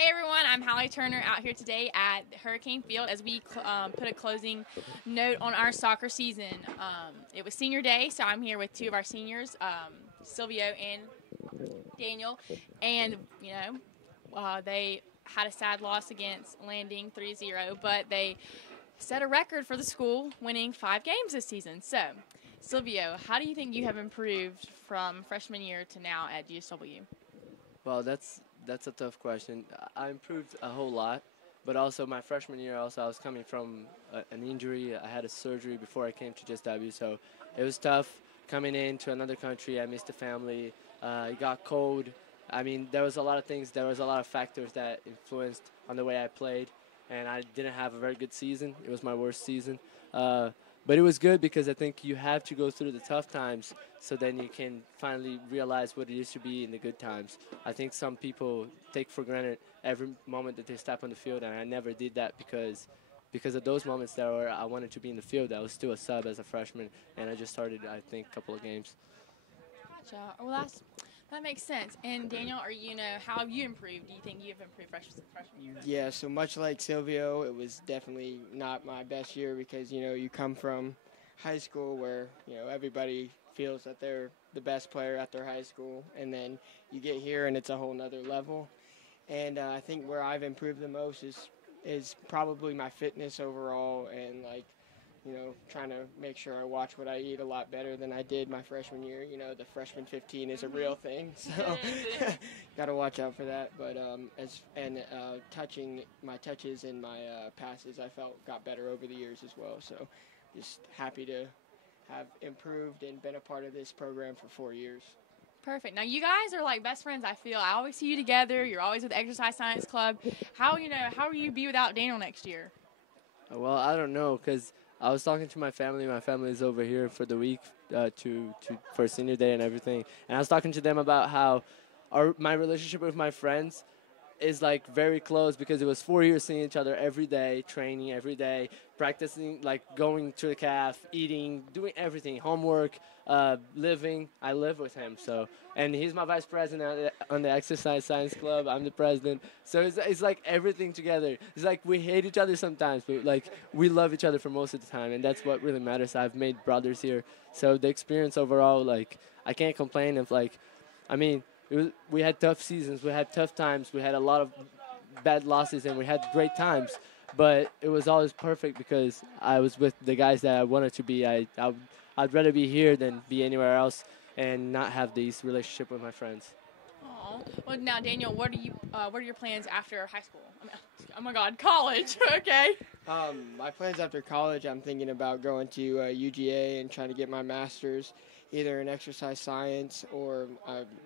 Hey everyone, I'm Hallie Turner out here today at Hurricane Field as we put a closing note on our soccer season. It was senior day, so I'm here with two of our seniors, Silvio and Daniel, and they had a sad loss against Landing 3-0, but they set a record for the school, winning 5 games this season. So, Silvio, how do you think you have improved from freshman year to now at GSW? Well, that's a tough question. I improved a whole lot, but also my freshman year, I was coming from an injury. I had a surgery before I came to GSW, so it was tough coming into another country. I missed the family. It got cold. I mean, there was a lot of things. There was a lot of factors that influenced on the way I played, and I didn't have a very good season. It was my worst season. But it was good because I think you have to go through the tough times so then you can finally realize what it is to be in the good times. I think some people take for granted every moment that they step on the field, and I never did that because of those moments that were I wanted to be in the field. I was still a sub as a freshman, and I just started, I think, a couple of games. Gotcha. Well, that makes sense. And Daniel, how have you improved? Do you think you've improved freshman year? Yeah, so much like Silvio, it was definitely not my best year because, you come from high school where, everybody feels that they're the best player at their high school, and then you get here and it's a whole nother level. And I think where I've improved the most is probably my fitness overall and, trying to make sure I watch what I eat a lot better than I did my freshman year. The freshman 15 is a real thing, so got to watch out for that. But touching my touches and my passes, I felt got better over the years as well. So just happy to have improved and been a part of this program for 4 years. Perfect. Now, you guys are like best friends, I feel. I always see you together. You're always with the Exercise Science Club. How will you be without Daniel next year? Well, I don't know because I was talking to my family. My family is over here for the week for senior day and everything. And I was talking to them about how my relationship with my friends is like very close because it was 4 years seeing each other every day, training every day, practicing, like going to the calf, eating, doing everything, homework, living. I live with him, and he's my vice president on the Exercise Science Club. I'm the president, so it's like everything together. It's like we hate each other sometimes, but like we love each other for most of the time, and that's what really matters. I've made brothers here, so the experience overall, like I can't complain. We had tough seasons, we had tough times, we had a lot of bad losses, and we had great times. But it was always perfect because I was with the guys that I wanted to be. I'd rather be here than be anywhere else and not have this relationship with my friends. Oh, well, now Daniel, what are your plans after high school? Oh my God, college. Okay. My plans after college, I'm thinking about going to UGA and trying to get my master's, either in exercise science or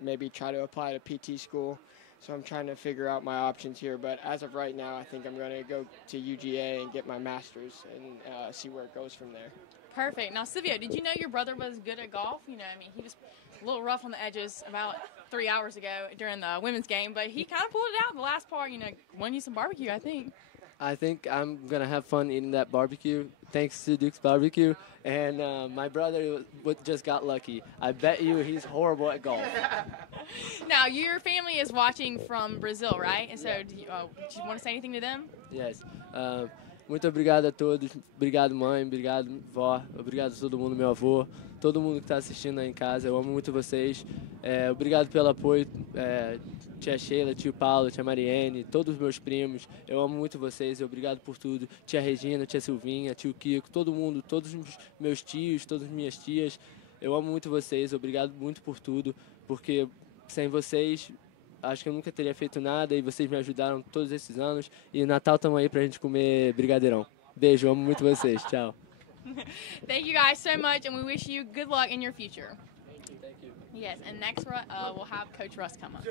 maybe try to apply to PT school. So I'm trying to figure out my options here. But as of right now, I think I'm going to go to UGA and get my master's and see where it goes from there. Perfect. Now, Silvio, did you know your brother was good at golf? He was a little rough on the edges about 3 hours ago during the women's game, but he kind of pulled it out in the last part, won you some barbecue, I think. I think I'm going to have fun eating that barbecue, thanks to Duke's Barbecue. And my brother just got lucky. I bet you he's horrible at golf. Now, your family is watching from Brazil, right? And so do you want to say anything to them? Yes. Muito obrigado a todos. Obrigado, mãe. Obrigado, vó. Obrigado a todo mundo, meu avô. Todo mundo que está assistindo aí em casa. Eu amo muito vocês. Obrigado pelo apoio. Tia Sheila, tio Paulo, tia Mariene, todos os meus primos. Eu amo muito vocês. Obrigado por tudo. Tia Regina, tia Silvinha, tio Kiko, todo mundo, todos os meus tios, todas as minhas tias. Eu amo muito vocês. Obrigado muito por tudo. Porque sem vocês, acho que eu nunca teria feito nada e vocês me ajudaram todos esses anos. E Natal estamos aí pra gente comer brigadeirão. Beijo, amo muito vocês. Tchau. Thank you guys so much, and we wish you good luck in your future. Thank you. Yes, and next we'll have Coach Russ come up.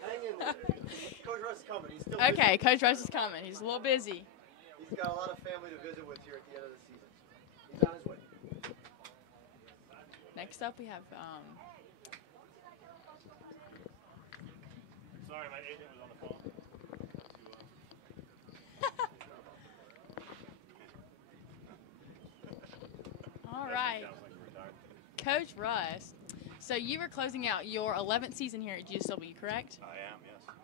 Hang in there. Coach Russ is coming. He's still Okay, Coach Russ is coming. He's a little busy. He's got a lot of family to visit with here at the end of the season. He's on his way. Next up, we have. Sorry, my agent was on the phone. right. Coach Russ, so you were closing out your 11th season here at GSW, correct? I am, yes.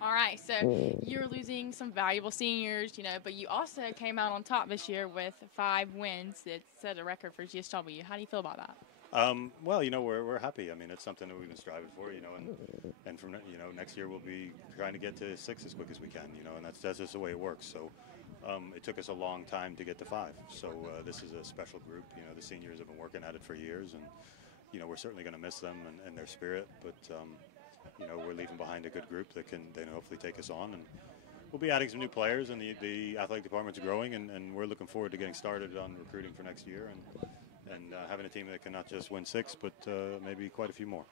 All right, so you're losing some valuable seniors, but you also came out on top this year with 5 wins. It set a record for GSW. How do you feel about that? Well, we're happy. I mean, it's something that we've been striving for, and from next year we'll be trying to get to 6 as quick as we can, and that's just the way it works. So it took us a long time to get to 5. So this is a special group. The seniors have been working at it for years, and we're certainly going to miss them and their spirit, but we're leaving behind a good group that can then hopefully take us on, and we'll be adding some new players, and the athletic department's growing, and we're looking forward to getting started on recruiting for next year and having a team that can not just win 6, but maybe quite a few more.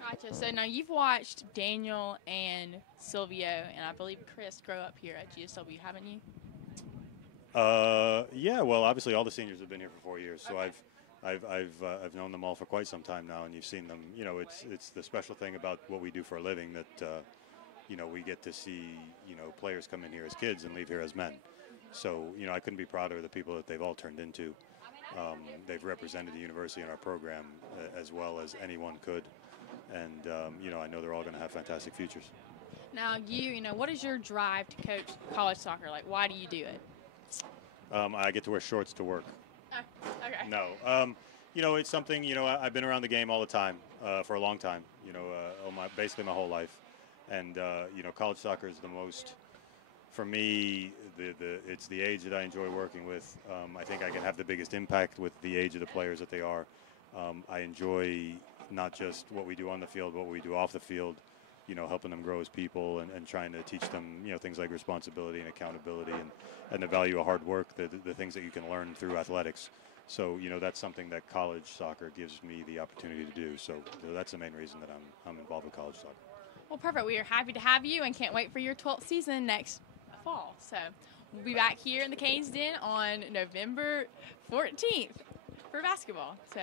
Gotcha. So now you've watched Daniel and Silvio, and I believe Chris grow up here at GSW, haven't you? Yeah. Well, obviously all the seniors have been here for 4 years, so Okay. I've known them all for quite some time now, and you've seen them. It's the special thing about what we do for a living that we get to see players come in here as kids and leave here as men. So I couldn't be prouder of the people that they've all turned into. They've represented the university in our program as well as anyone could, and I know they're all going to have fantastic futures. Now what is your drive to coach college soccer? Like, why do you do it? I get to wear shorts to work. Okay. No. It's something, I've been around the game all the time, for a long time, basically my whole life. And, college soccer is the most, for me, it's the age that I enjoy working with. I think I can have the biggest impact with the age of the players that they are. I enjoy not just what we do on the field, but what we do off the field, helping them grow as people and trying to teach them, things like responsibility and accountability and the value of hard work, the things that you can learn through athletics. So, that's something that college soccer gives me the opportunity to do. So that's the main reason that I'm involved with college soccer. Well, perfect. We are happy to have you and can't wait for your 12th season next fall. So we'll be back here in the Canes Den on November 14th for basketball. So